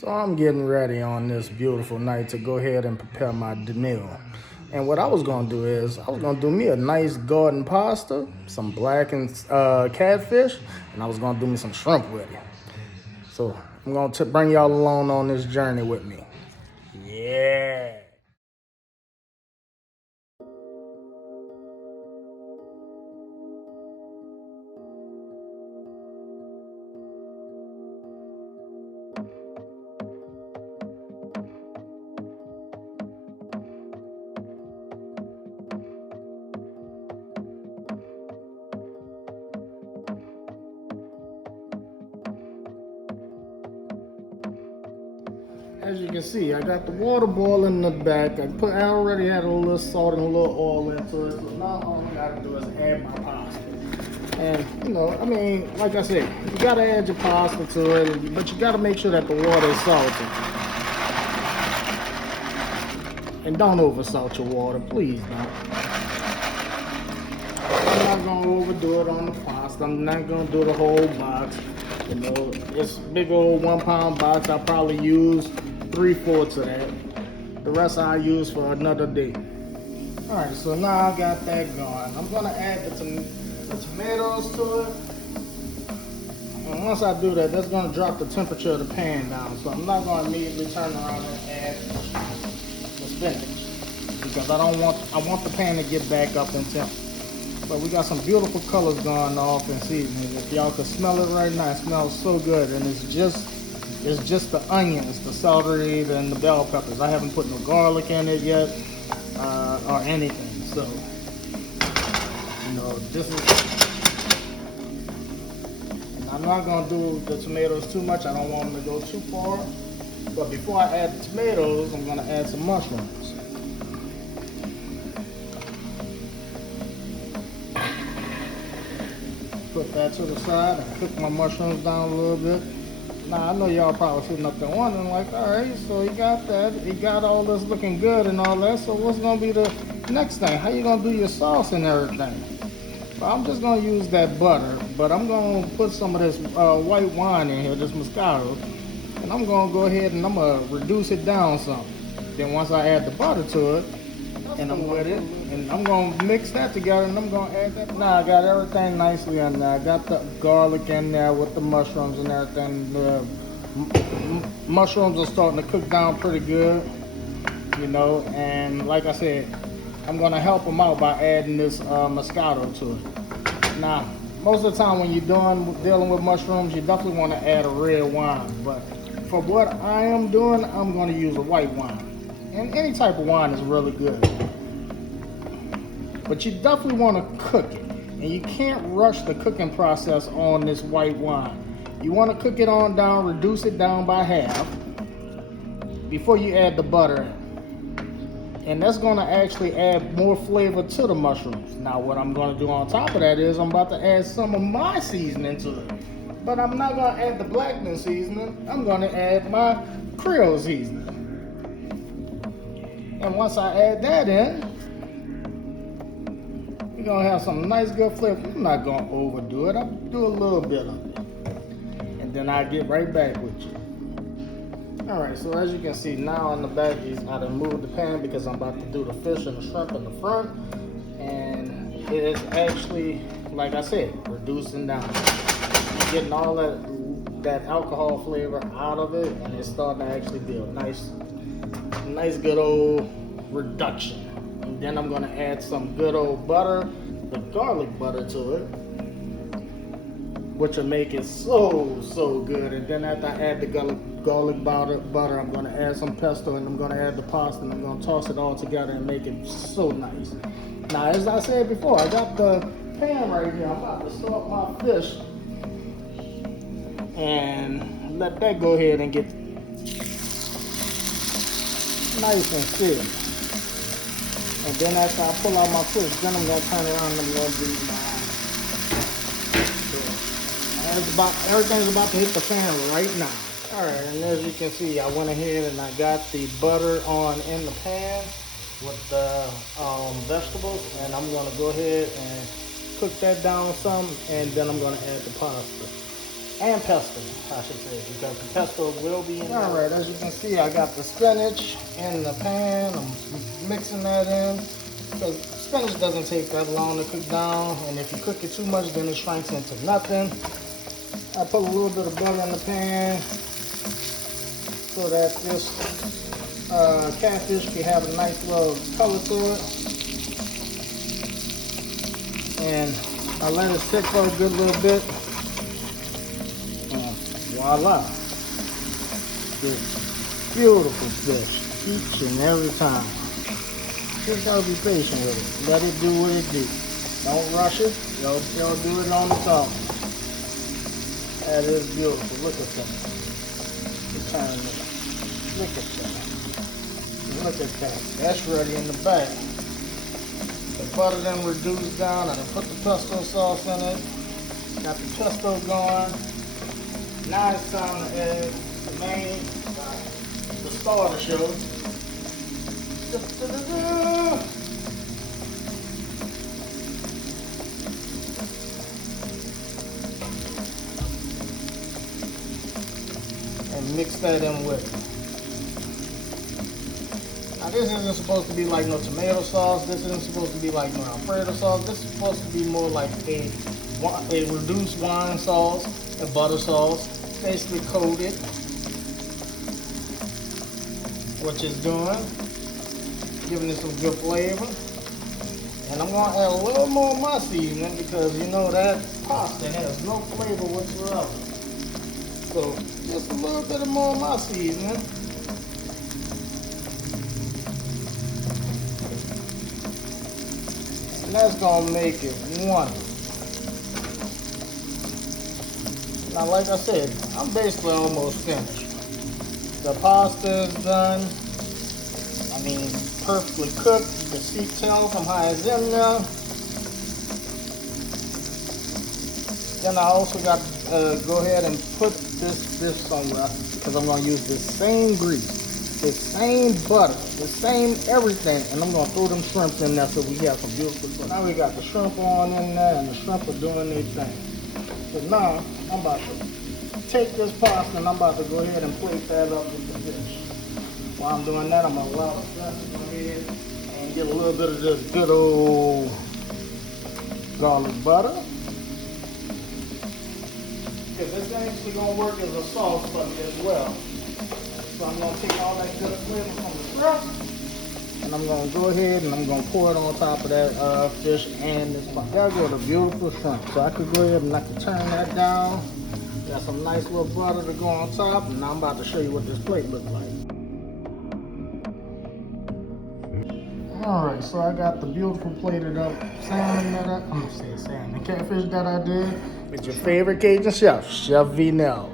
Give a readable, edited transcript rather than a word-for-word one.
So I'm getting ready on this beautiful night to go ahead and prepare my meal. And what I was gonna do is I was gonna do me a nice garden pasta, some blackened catfish, and I was gonna do me some shrimp with it. So I'm gonna bring y'all along on this journey with me. Yeah. As you can see, I got the water boiling in the back. I already had a little salt and a little oil into it. So now all I gotta do is add my pasta. And like I said, you gotta add your pasta to it, but you gotta make sure that the water is salty. And don't over salt your water, please don't. I'm not gonna overdo it on the pasta. I'm not gonna do the whole box. This big old 1 pound box, I'll probably use 3/4 of that. The rest I'll use for another day. Alright, so now I got that going. I'm gonna add the tomatoes to it. And once I do that, that's gonna drop the temperature of the pan down. So I'm not gonna immediately turn around and add the spinach. Because I want the pan to get back up in temp. But we got some beautiful colors going off in seasoning. If y'all can smell it right now, it smells so good. And it's just the onions, the celery, and the bell peppers. I haven't put no garlic in it yet, or anything. So, this is. I'm not gonna do the tomatoes too much. I don't want them to go too far. But before I add the tomatoes, I'm gonna add some mushrooms. Put that to the side and cook my mushrooms down a little bit. Now I know y'all probably sitting up there wondering, like, all right, so you got that, you got all this looking good and all that. So what's gonna be the next thing? How you gonna do your sauce and everything? Well, I'm just gonna use that butter, but I'm gonna put some of this white wine in here, this Moscato, and I'm gonna go ahead and I'm gonna reduce it down some. Then once I add the butter to it, and I'm with it, and I'm gonna mix that together, and I'm gonna add that. Now I got everything nicely in there. I got the garlic in there with the mushrooms and everything. The mushrooms are starting to cook down pretty good, and like I said, I'm gonna help them out by adding this Moscato to it. Now, most of the time when you're dealing with mushrooms, you definitely want to add a red wine, but for what I am doing, I'm gonna use a white wine. And any type of wine is really good. But you definitely want to cook it. And you can't rush the cooking process on this white wine. You want to cook it on down, reduce it down by half before you add the butter in. And that's going to actually add more flavor to the mushrooms. Now what I'm going to do on top of that is I'm about to add some of my seasoning to it. But I'm not going to add the Blackened seasoning. I'm going to add my Creole seasoning. And once I add that in, you're gonna have some nice good flavor. I'm not gonna overdo it. I'll do a little bit of it. And then I'll get right back with you. Alright, so as you can see now on the back, I done moved the pan because I'm about to do the fish and the shrimp in the front. And it is actually, like I said, reducing down. You're getting all that alcohol flavor out of it, and it's starting to actually be a nice good old reduction. And then I'm going to add some good old butter, the garlic butter to it, which will make it so good. And then after I add the garlic butter, I'm going to add some pesto, and I'm going to add the pasta, and I'm going to toss it all together and make it so nice. Now, as I said before, I got the pan right here. I'm about to salt my fish and let that go ahead and get nice and sealed. And then after I pull out my fish, then I'm going to turn around and I'm going to do everything's about to hit the fan right now. Alright, and as you can see, I went ahead and I got the butter on in the pan with the vegetables, and I'm going to go ahead and cook that down some, and then I'm going to add the pasta. and pesto, I should say, because the pesto will be in there. All right, as you can see, I got the spinach in the pan. I'm mixing that in because spinach doesn't take that long to cook down, and if you cook it too much, then it shrinks into nothing. I put a little bit of butter in the pan so that this catfish can have a nice little color to it. And I let it sit for a good little bit. And voila. This beautiful fish each and every time. Just gotta be patient with it. Let it do what it do. Don't rush it. Y'all do it on its own. That is beautiful. Look at that. Turn it. Look at that. Look at that. That's ready in the bag. The butter then reduced down. I done put the pesto sauce in it. Got the pesto going. Now it's time to add the star of the show. And mix that in with it. Now this isn't supposed to be like no tomato sauce. This isn't supposed to be like no Alfredo sauce. This is supposed to be more like a reduced wine sauce, a butter sauce, basically coated, which is doing, giving it some good flavor. And I'm gonna add a little more of my seasoning because you know that pasta has no flavor whatsoever. So just a little bit more of my seasoning. And that's gonna make it wonderful. Now, like I said, I'm basically almost finished. The pasta is done. I mean, perfectly cooked. You can see, tell from how it's in there. Then I also got to go ahead and put this somewhere because I'm going to use this same grease, this same butter, the same everything, and I'm going to throw them shrimps in there so we have some beautiful stuff. Now we got the shrimp on in there, and the shrimp are doing their thing. So now I'm about to take this pasta and I'm about to go ahead and plate that up with the fish. While I'm doing that, I'm going to allow the shrimp to go ahead and get a little bit of this good old garlic butter. Because this actually going to work as a sauce for me as well. So I'm going to take all that good flavor from the shrimp, and I'm going to go ahead and I'm going to pour it on top of that fish and this pasta. There go the beautiful shrimp. So I could go ahead and I can turn that down. Got some nice little butter to go on top, and now I'm about to show you what this plate looks like. Alright, so I got the beautiful plated up salmon that the catfish that I did with your favorite Cajun chef, Chef V. Nell.